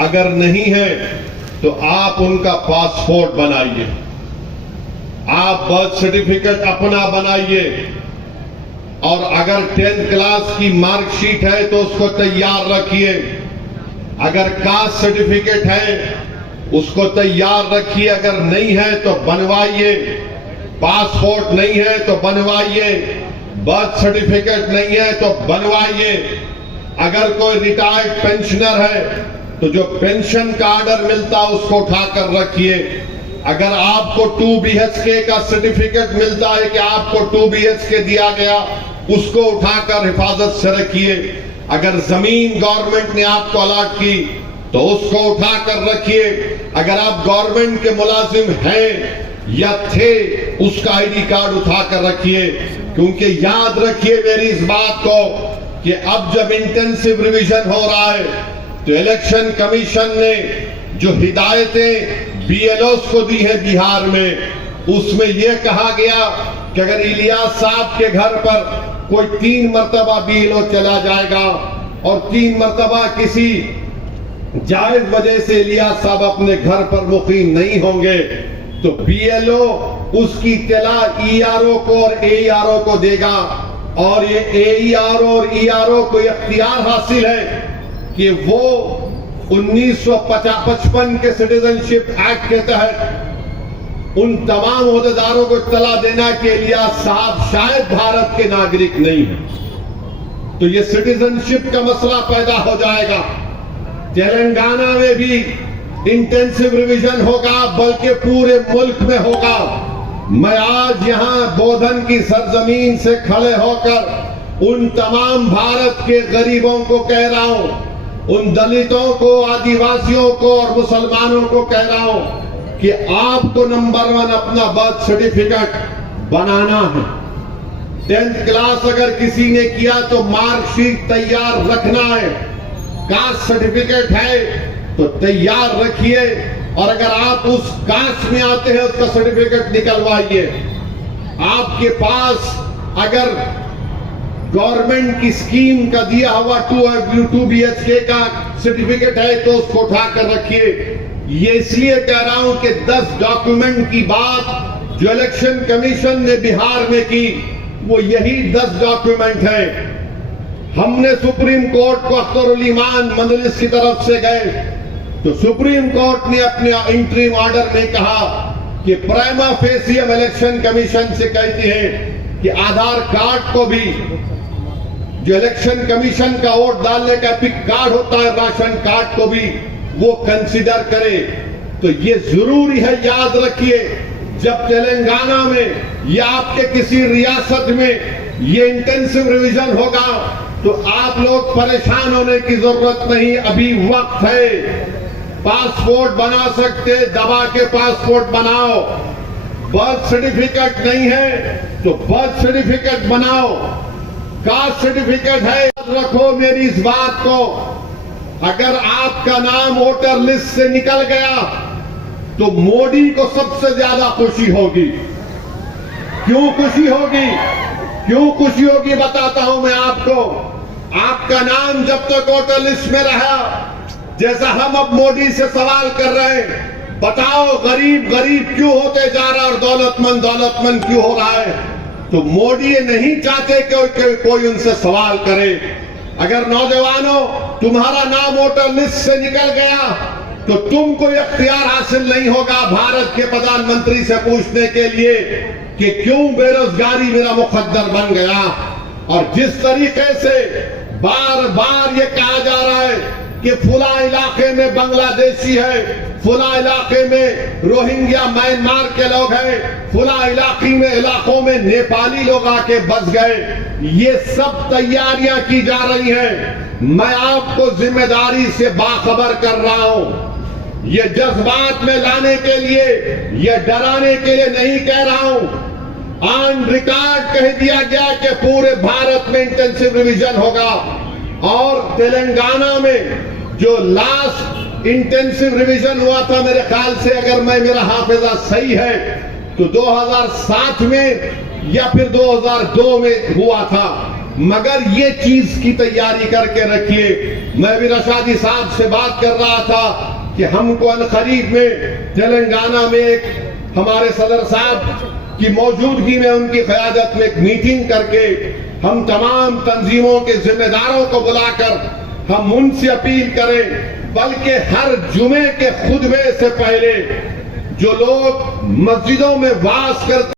अगर नहीं है तो आप उनका पासपोर्ट बनाइए, आप बर्थ सर्टिफिकेट अपना बनाइए, और अगर 10th क्लास की मार्कशीट है तो उसको तैयार रखिए, अगर कास्ट सर्टिफिकेट है उसको तैयार रखिए, अगर नहीं है तो बनवाइए, पासपोर्ट नहीं है तो बनवाइए, बर्थ सर्टिफिकेट नहीं है तो बनवाइए। अगर कोई रिटायर्ड पेंशनर है तो जो पेंशन का ऑर्डर मिलता है उसको उठाकर रखिए। अगर आपको 2 BHK का सर्टिफिकेट मिलता है कि आपको 2 BHK दिया गया, उसको उठाकर हिफाजत से रखिए। अगर जमीन गवर्नमेंट ने आपको अलॉट की तो उसको उठाकर रखिए। अगर आप गवर्नमेंट के मुलाजिम हैं या थे, उसका आईडी कार्ड उठाकर रखिए, क्योंकि याद रखिए मेरी इस बात को कि अब जब इंटेंसिव रिवीजन हो रहा है तो इलेक्शन कमीशन ने जो हिदायतें BLOs को दी है बिहार में, उसमें यह कहा गया कि अगर इलियास साहब के घर पर कोई 3 मरतबा BLO चला जाएगा और 3 मरतबा किसी जायज वजह से इलियास साहब अपने घर पर मुकीम नहीं होंगे तो BLO उसकी इत्तला ERO को और AERO को देगा, और ये AERO और ERO को इख्तियार हासिल है कि वो 1955 के सिटीजनशिप एक्ट के तहत उन तमाम ओहदेदारों को इत्तला देना कि इलियास साहब शायद भारत के नागरिक नहीं है, तो ये सिटीजनशिप का मसला पैदा हो जाएगा। तेलंगाना में भी इंटेंसिव रिवीजन होगा, बल्कि पूरे मुल्क में होगा। मैं आज यहां बोधन की सरजमीन से खड़े होकर उन तमाम भारत के गरीबों को कह रहा हूं, उन दलितों को, आदिवासियों को और मुसलमानों को कह रहा हूं कि आपको नंबर 1 अपना बर्थ सर्टिफिकेट बनाना है। 10th क्लास अगर किसी ने किया तो मार्कशीट तैयार रखना है, कास्ट सर्टिफिकेट है तो तैयार रखिए, और अगर आप उस कास्ट में आते हैं उसका सर्टिफिकेट निकलवाइए। आपके पास अगर गवर्नमेंट की स्कीम का दिया हुआ 2 BHK का सर्टिफिकेट है तो उसको उठाकर रखिए। ये इसलिए कह रहा हूं कि 10 डॉक्यूमेंट की बात जो इलेक्शन कमीशन ने बिहार में की वो यही 10 डॉक्यूमेंट है। हमने सुप्रीम कोर्ट को अख्तरुल ईमान मजलिस की तरफ से गए तो सुप्रीम कोर्ट ने अपने इंटरिम ऑर्डर में कहा कि प्राइमा फेसी हम इलेक्शन कमीशन से कहते हैं कि आधार कार्ड को भी, जो इलेक्शन कमीशन का वोट डालने का एपिक कार्ड होता है, राशन कार्ड को भी वो कंसीडर करे। तो ये जरूरी है, याद रखिए, जब तेलंगाना में या आपके किसी रियासत में ये इंटेंसिव रिवीजन होगा तो आप लोग परेशान होने की जरूरत नहीं, अभी वक्त है। पासपोर्ट बना सकते, दबा के पासपोर्ट बनाओ। बर्थ सर्टिफिकेट नहीं है तो बर्थ सर्टिफिकेट बनाओ। कास्ट सर्टिफिकेट है, याद रखो मेरी इस बात को, अगर आपका नाम वोटर लिस्ट से निकल गया तो मोदी को सबसे ज्यादा खुशी होगी। क्यों खुशी होगी? क्यों खुशी होगी बताता हूं मैं आपको। आपका नाम जब तक वोटर लिस्ट में रहा, जैसा हम अब मोदी से सवाल कर रहे हैं, बताओ गरीब गरीब क्यों होते जा रहा है और दौलतमंद क्यों हो रहा है, तो मोदी ये नहीं चाहते कि कोई उनसे सवाल करे। अगर नौजवानों तुम्हारा नाम वोटर लिस्ट से निकल गया तो तुमको इख्तियार हासिल नहीं होगा भारत के प्रधानमंत्री से पूछने के लिए कि क्यों बेरोजगारी मेरा मुकद्दर बन गया। और जिस तरीके से बार बार ये कहा जा रहा है कि फुला इलाके में बांग्लादेशी है, फुला इलाके में रोहिंग्या म्यांमार के लोग हैं, फुला इलाकों में नेपाली लोग आके बस गए, ये सब तैयारियां की जा रही हैं। मैं आपको जिम्मेदारी से बाखबर कर रहा हूं। ये जज्बात में लाने के लिए, ये डराने के लिए नहीं कह रहा हूं। ऑन रिकॉर्ड कह दिया गया कि पूरे भारत में इंटेंसिव रिवीजन होगा, और तेलंगाना में जो लास्ट इंटेंसिव रिवीजन हुआ था, मेरे ख्याल से अगर मेरा हाफिजा सही है तो 2007 में या फिर 2002 में हुआ था। मगर ये चीज की तैयारी करके रखिए। मैं भी रशादी साहब से बात कर रहा था कि हमको अनकरीब में तेलंगाना में एक हमारे सदर साहब की मौजूदगी में उनकी क़यादत में एक मीटिंग करके हम तमाम तंजीमों के जिम्मेदारों को बुलाकर हम उनसे अपील करें, बल्कि हर जुमे के खुतबे से पहले जो लोग मस्जिदों में वास करते